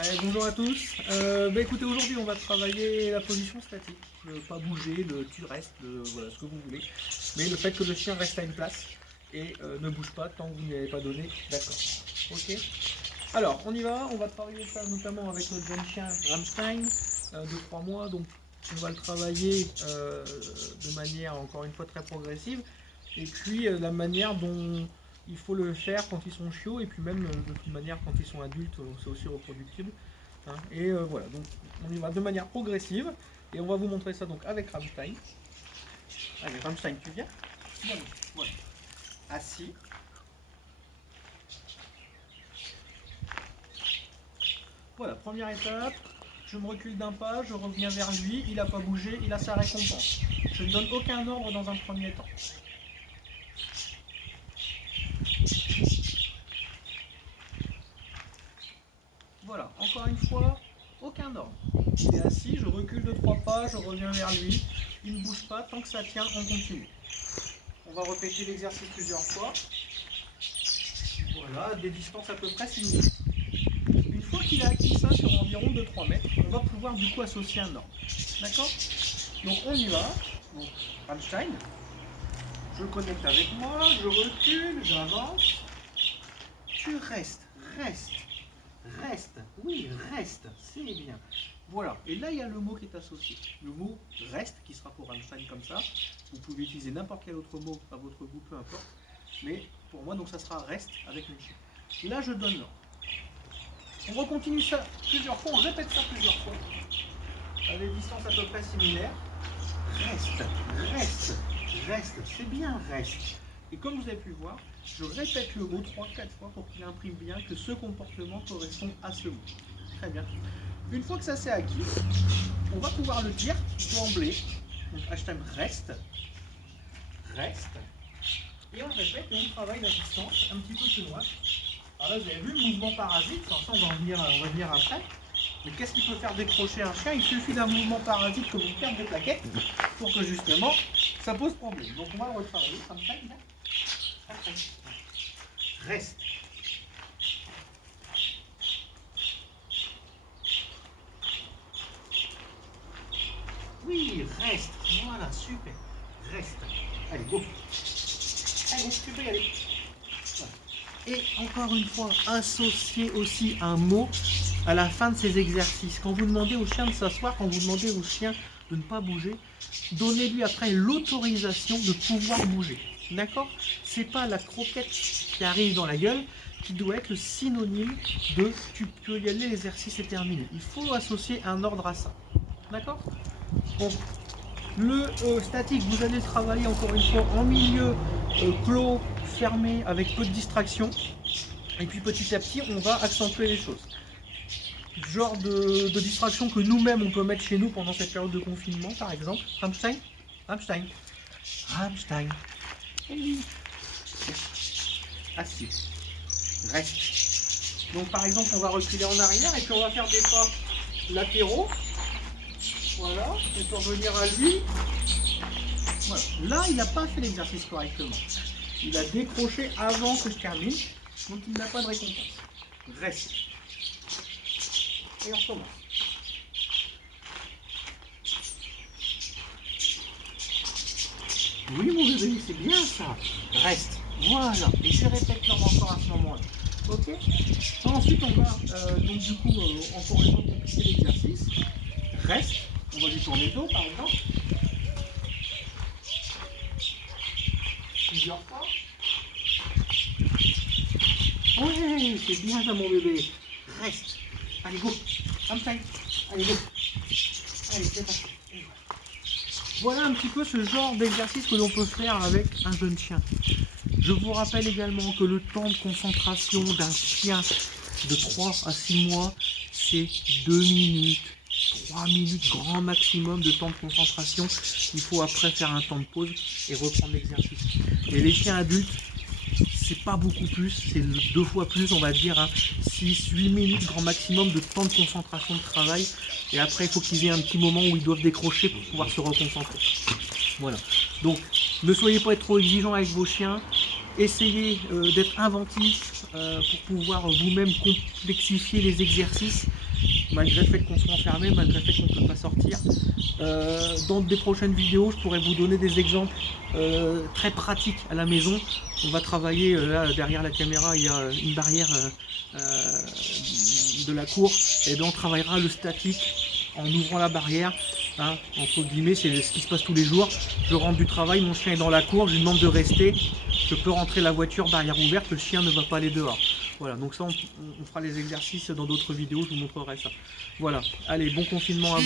Allez, bonjour à tous. Écoutez, aujourd'hui on va travailler la position statique, ne pas bouger, le tu restes, voilà ce que vous voulez, mais le fait que le chien reste à une place et ne bouge pas tant que vous ne lui avez pas donné d'accord. Ok. Alors on y va, on va travailler ça notamment avec notre jeune chien Rammstein de 3 mois, donc on va le travailler de manière encore une fois très progressive, et puis la manière dont il faut le faire quand ils sont chiots, et puis même de toute manière quand ils sont adultes, c'est aussi reproductible. Hein. Et voilà, donc on y va de manière progressive, et on va vous montrer ça donc avec Rammstein. Allez, Rammstein, tu viens? Voilà, voilà. Assis. Voilà, première étape, je me recule d'un pas, je reviens vers lui, il n'a pas bougé, il a sa récompense. Je ne donne aucun ordre dans un premier temps. Voilà, encore une fois, aucun ordre. Il est assis, je recule de 3 pas, je reviens vers lui, il ne bouge pas, tant que ça tient, on continue. On va répéter l'exercice plusieurs fois. Voilà, des distances à peu près similaires. Une fois qu'il a acquis ça sur environ 2-3 mètres, on va pouvoir du coup associer un ordre. D'accord? Donc on y va. Donc, Rammstein, je connecte avec moi, je recule, j'avance. Tu restes, oui, reste, c'est bien. Voilà, et là il y a le mot qui est associé. Le mot reste, qui sera pour Rammstein comme ça. Vous pouvez utiliser n'importe quel autre mot à votre goût, peu importe. Mais pour moi, donc ça sera reste avec mes chiens. Là je donne l'ordre. On recontinue ça plusieurs fois, on répète ça plusieurs fois, à des distances à peu près similaires. Reste, c'est bien, reste. Et comme vous avez pu voir, je répète le mot 3-4 fois pour qu'il imprime bien que ce comportement correspond à ce mot. Très bien. Une fois que ça s'est acquis, on va pouvoir le dire d'emblée. Donc hashtag reste. Et on répète et on travaille la distance un petit peu plus loin. Alors là, vous avez vu le mouvement parasite, enfin, ça on va revenir après. Mais qu'est-ce qui peut faire décrocher un chien? Il suffit d'un mouvement parasite que vous perdez des plaquettes pour que justement ça pose problème. Donc on va le retravailler comme ça. Reste. Oui, reste. Voilà, super. Reste. Allez, go. Allez, tu peux y aller. Voilà. Et encore une fois, associez aussi un mot à la fin de ces exercices. Quand vous demandez au chien de s'asseoir, quand vous demandez au chien de ne pas bouger, donnez-lui après l'autorisation de pouvoir bouger. D'accord? C'est pas la croquette qui arrive dans la gueule qui doit être le synonyme de tu peux y aller, l'exercice est terminé. Il faut associer un ordre à ça. D'accord? Donc, le statique, vous allez travailler encore une fois en milieu clos, fermé, avec peu de distraction. Et puis petit à petit, on va accentuer les choses. Genre de distraction que nous-mêmes on peut mettre chez nous pendant cette période de confinement, par exemple. Rammstein. Assis. Reste. Donc par exemple, on va reculer en arrière et puis on va faire des pas latéraux. Voilà, on peut revenir à lui. Voilà. Là, il n'a pas fait l'exercice correctement. Il a décroché avant que je termine, donc il n'a pas de récompense. Reste. Et on recommence. Oui, mon bébé, c'est bien ça. Reste. Voilà. Et je répète encore à ce moment-là. Ok. Ensuite, on va donc du coup encore une fois compliquer l'exercice. Reste. On va lui tourner le dos, par exemple. Plusieurs fois. Ouais, c'est bien ça, mon bébé. Reste. Allez, go. Rammstein. Allez, go. Allez, c'est parti. Voilà un petit peu ce genre d'exercice que l'on peut faire avec un jeune chien. Je vous rappelle également que le temps de concentration d'un chien de 3 à 6 mois, c'est 2 minutes, 3 minutes grand maximum de temps de concentration. Il faut après faire un temps de pause et reprendre l'exercice. Et les chiens adultes, c'est pas beaucoup plus, c'est 2 fois plus, on va dire, hein, 6-8 minutes grand maximum de temps de concentration de travail. Et après, il faut qu'ils aient un petit moment où ils doivent décrocher pour pouvoir se reconcentrer. Voilà. Donc, ne soyez pas trop exigeants avec vos chiens. Essayez d'être inventif pour pouvoir vous-même complexifier les exercices malgré le fait qu'on soit enfermé, malgré le fait qu'on ne peut pas sortir. Dans des prochaines vidéos, je pourrais vous donner des exemples très pratiques à la maison. On va travailler, là derrière la caméra, il y a une barrière de la cour, et bien on travaillera le statique en ouvrant la barrière. Hein, entre guillemets, c'est ce qui se passe tous les jours. Je rentre du travail, mon chien est dans la cour, je lui demande de rester. Je peux rentrer la voiture barrière ouverte, le chien ne va pas aller dehors. Voilà, donc ça on fera les exercices dans d'autres vidéos, je vous montrerai ça. Voilà, allez, bon confinement à vous.